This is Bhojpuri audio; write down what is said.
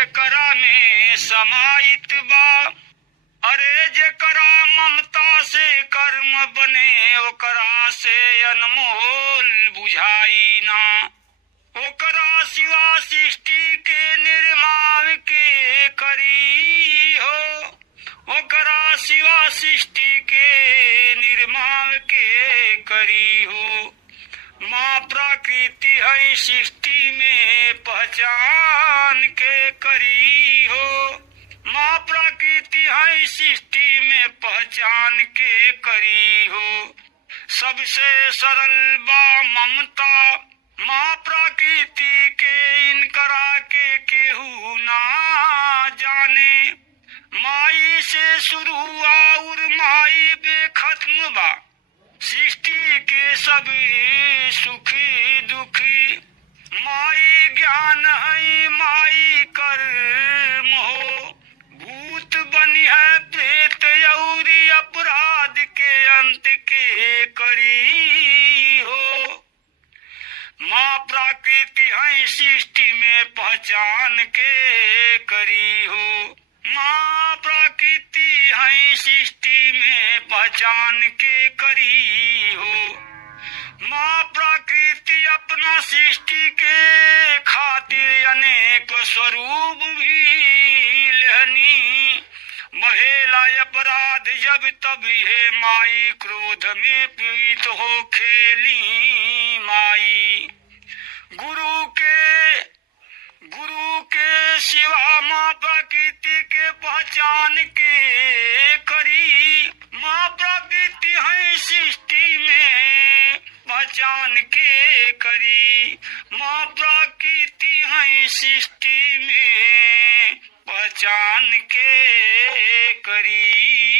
जेकरा में समाहित बा। अरे जेकरा ममता से कर्म बने ओकरा से अनमोल बुझाई ना। ओकरा सिवा सृष्टि के निर्माण के करी हो। ओकरा सिवा सृष्टि के निर्माण के करी हो। माँ प्रकृति है सृष्टि में पहचान के करी हो। माँ प्रकृति है सृष्टि में पहचान के करी हो। सबसे सरल बा ममता माँ प्रकृति के इनकरा के केहू ना जाने। माई से शुरू और माई बे खत्म बा। सृष्टि के सभी सुखी दुखी माई ज्ञान है माई कर्म हो। भूत बनी है प्रेत यौरी अपराध के अंत के करी हो। माँ प्रकृति है सृष्टि में पहचान के करी हो। माँ प्रकृति है सृष्टि में पहचान के करी हो। माँ प्रकृति अपना सृष्टि के खातिर अनेक स्वरूप भी लेहनी। महिला अपराध जब तब है माई क्रोध में पीड़ित हो खेली माई। गुरु के सिवा माँ प्रकृति के पहचान के करी। माँ प्रकृति है सृष्टि में पहचान के करी। माँ प्रकृति है सृष्टि में पहचान के करी।